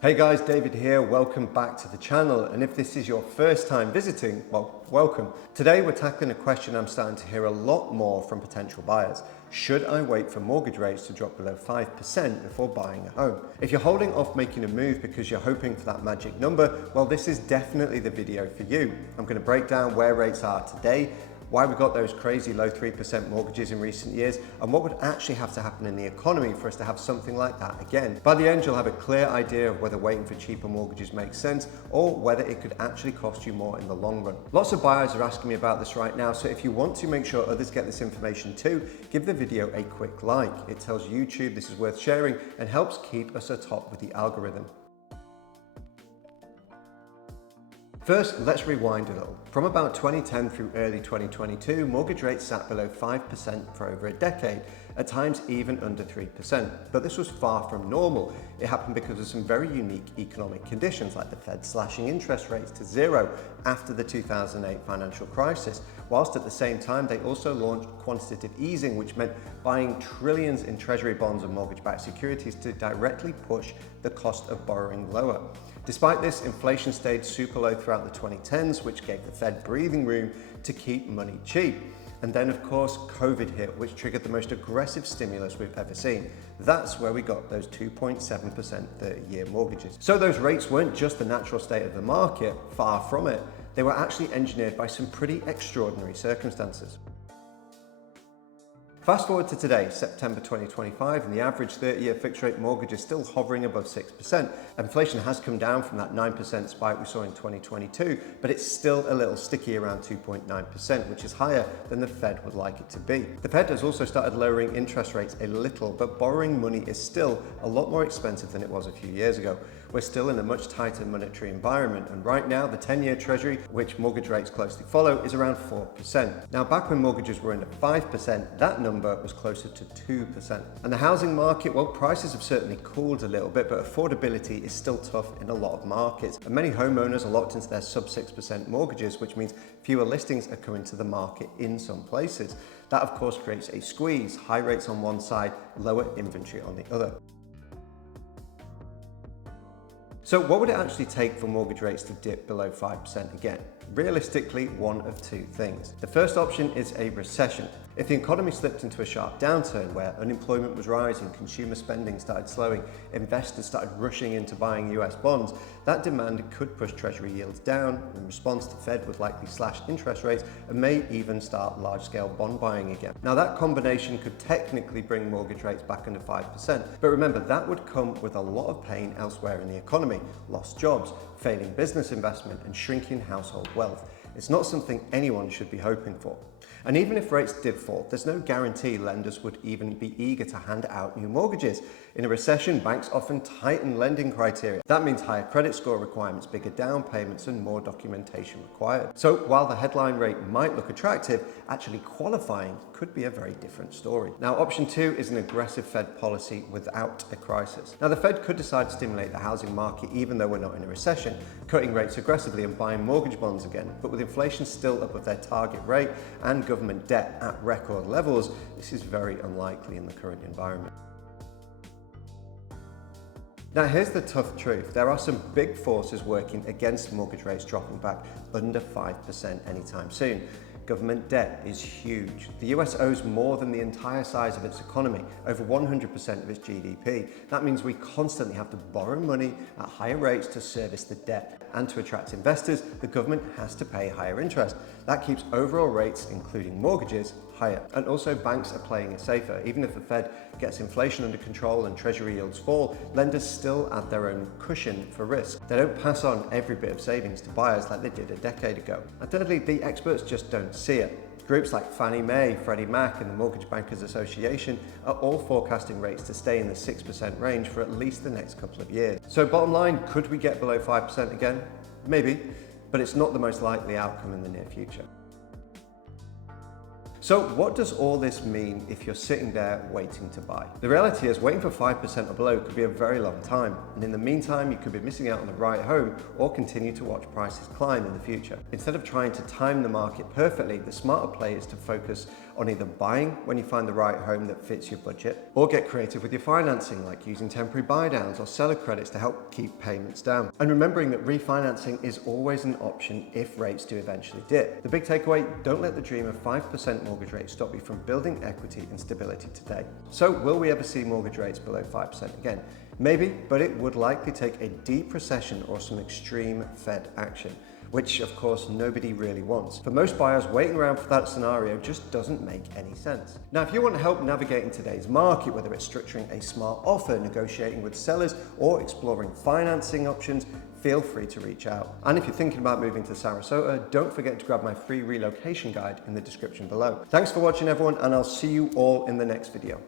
Hey guys, David here. Welcome back to the channel. And if this is your first time visiting, well, welcome. Today we're tackling a question I'm starting to hear a lot more from potential buyers. Should I wait for mortgage rates to drop below 5% before buying a home? If you're holding off making a move because you're hoping for that magic number, well, this is definitely the video for you. I'm going to break down where rates are today, why we got those crazy low 3% mortgages in recent years, and what would actually have to happen in the economy for us to have something like that again. By the end, you'll have a clear idea of whether waiting for cheaper mortgages makes sense or whether it could actually cost you more in the long run. Lots of buyers are asking me about this right now, so if you want to make sure others get this information too, give the video a quick like. It tells YouTube this is worth sharing and helps keep us atop with the algorithm. First, let's rewind a little. From about 2010 through early 2022, mortgage rates sat below 5% for over a decade, at times even under 3%. But this was far from normal. It happened because of some very unique economic conditions, like the Fed slashing interest rates to zero after the 2008 financial crisis, whilst at the same time they also launched quantitative easing, which meant buying trillions in treasury bonds and mortgage-backed securities to directly push the cost of borrowing lower. Despite this, inflation stayed super low throughout the 2010s, which gave the Fed breathing room to keep money cheap. And then, of course, COVID hit, which triggered the most aggressive stimulus we've ever seen. That's where we got those 2.7% 30-year mortgages. So those rates weren't just the natural state of the market, far from it. They were actually engineered by some pretty extraordinary circumstances. Fast forward to today, September 2025, and the average 30-year fixed rate mortgage is still hovering above 6%. Inflation has come down from that 9% spike we saw in 2022, but it's still a little sticky around 2.9%, which is higher than the Fed would like it to be. The Fed has also started lowering interest rates a little, but borrowing money is still a lot more expensive than it was a few years ago. We're still in a much tighter monetary environment, and right now the 10-year Treasury, which mortgage rates closely follow, is around 4%. Now, back when mortgages were under 5%, that number was closer to 2%. And the housing market, well, prices have certainly cooled a little bit, but affordability is still tough in a lot of markets. And many homeowners are locked into their sub 6% mortgages, which means fewer listings are coming to the market in some places. That, of course, creates a squeeze, high rates on one side, lower inventory on the other. So what would it actually take for mortgage rates to dip below 5% again? Realistically, one of two things. The first option is a recession. If the economy slipped into a sharp downturn where unemployment was rising, consumer spending started slowing, investors started rushing into buying US bonds, that demand could push Treasury yields down. In response, the Fed would likely slash interest rates and may even start large-scale bond buying again. Now, that combination could technically bring mortgage rates back under 5%, but remember, that would come with a lot of pain elsewhere in the economy: lost jobs, failing business investment, and shrinking household wealth. It's not something anyone should be hoping for. And even if rates did fall, there's no guarantee lenders would even be eager to hand out new mortgages. In a recession, banks often tighten lending criteria. That means higher credit score requirements, bigger down payments, and more documentation required. So while the headline rate might look attractive, actually qualifying could be a very different story. Now, option two is an aggressive Fed policy without a crisis. Now, the Fed could decide to stimulate the housing market even though we're not in a recession, cutting rates aggressively and buying mortgage bonds again. But with inflation still above their target rate and government debt at record levels, this is very unlikely in the current environment. Now, here's the tough truth. There are some big forces working against mortgage rates dropping back under 5% anytime soon. Government debt is huge. The US owes more than the entire size of its economy, over 100% of its GDP. That means we constantly have to borrow money at higher rates to service the debt. And to attract investors, the government has to pay higher interest. That keeps overall rates, including mortgages, higher. And also, banks are playing it safer. Even if the Fed gets inflation under control and Treasury yields fall, lenders still add their own cushion for risk. They don't pass on every bit of savings to buyers like they did a decade ago. And thirdly, the experts just don't see it. Groups like Fannie Mae, Freddie Mac, and the Mortgage Bankers Association are all forecasting rates to stay in the 6% range for at least the next couple of years. So bottom line, could we get below 5% again? Maybe, but it's not the most likely outcome in the near future. So what does all this mean if you're sitting there waiting to buy? The reality is waiting for 5% or below could be a very long time, and in the meantime you could be missing out on the right home or continue to watch prices climb in the future. Instead of trying to time the market perfectly, the smarter play is to focus on either buying when you find the right home that fits your budget, or get creative with your financing, like using temporary buy downs or seller credits to help keep payments down. And remembering that refinancing is always an option if rates do eventually dip. The big takeaway, don't let the dream of 5% mortgage rate stop you from building equity and stability today. So will we ever see mortgage rates below 5% again? Maybe, but it would likely take a deep recession or some extreme Fed action, which of course nobody really wants. For most buyers, waiting around for that scenario just doesn't make any sense. Now, if you want help navigating today's market, whether it's structuring a smart offer, negotiating with sellers, or exploring financing options, feel free to reach out. And if you're thinking about moving to Sarasota, don't forget to grab my free relocation guide in the description below. Thanks for watching everyone, and I'll see you all in the next video.